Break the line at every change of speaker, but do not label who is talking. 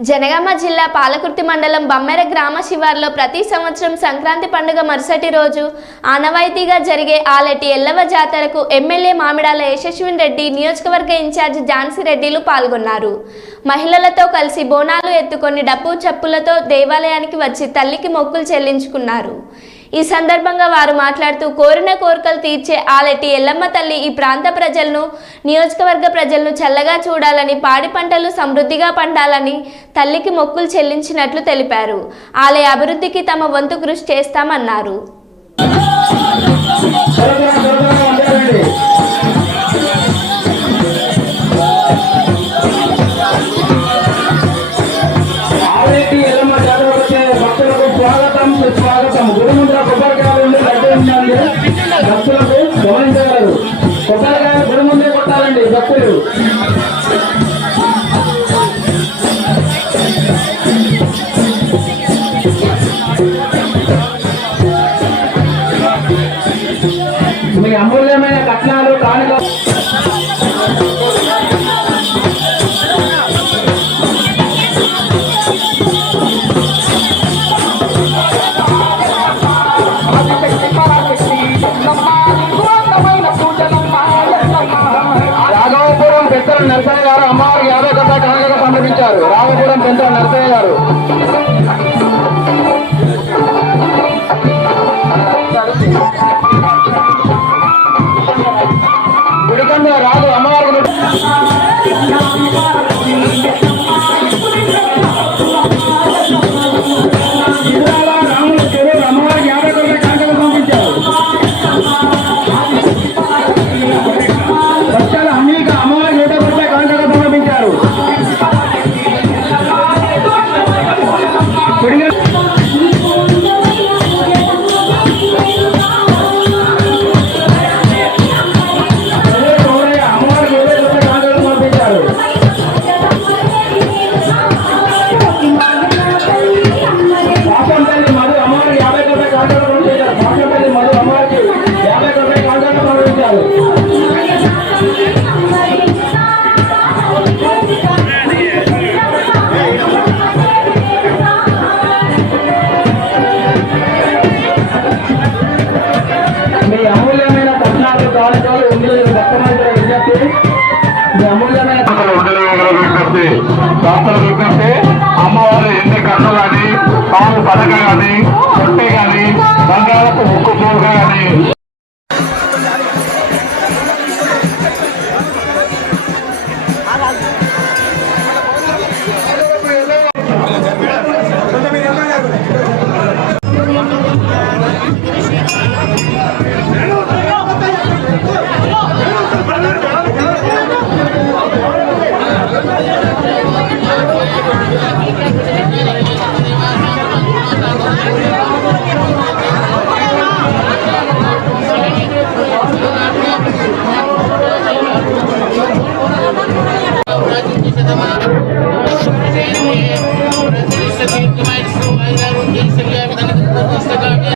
జనగామ జిల్లా పాలకుర్తి మండలం బమ్మెర గ్రామ శివార్లో ప్రతి సంవత్సరం సంక్రాంతి పండుగ మరుసటి రోజు ఆనవాయితీగా జరిగే ఆలటి ఎల్లవ జాతరకు ఎమ్మెల్యే మామిడాల యశస్విన్ రెడ్డి నియోజకవర్గ ఇన్ఛార్జి ఝాన్సీ రెడ్డిలు పాల్గొన్నారు. మహిళలతో కలిసి బోనాలు ఎత్తుకొని డప్పు చప్పులతో దేవాలయానికి వచ్చి తల్లికి మొక్కులు చెల్లించుకున్నారు. ఈ సందర్భంగా వారు మాట్లాడుతూ కోరిన కోరికలు తీర్చే ఆలటి ఎల్లమ్మ తల్లి ఈ ప్రాంత ప్రజలను నియోజకవర్గ ప్రజలను చల్లగా చూడాలని పాడి పంటలు సమృద్ధిగా పండాలని తల్లికి మొక్కులు చెల్లించినట్లు తెలిపారు. ఆలయ అభివృద్ధికి తమ వంతు కృషి చేస్తామన్నారు.
గమనించగలరు కొబ్బరికాయలు గుడి ముందే కొట్టాలండి భక్తులు. మీ అమూల్యమైన పెద్దల గారు అమ్మవారికి యాభై కొత్త కనకగా సమర్పించారు. రాఘవపురం పెద్దల నరసయ్య గారు. గుడికంద రాదు అమ్మవారికి
విజ్ఞప్తి డాక్టర్ విజ్ఞప్తి అమ్మవారి ఎన్ని కన్ను కానీ పాము పడక కానీ పొట్టె కానీ బంగారపు ఉక్కు పోక కానీ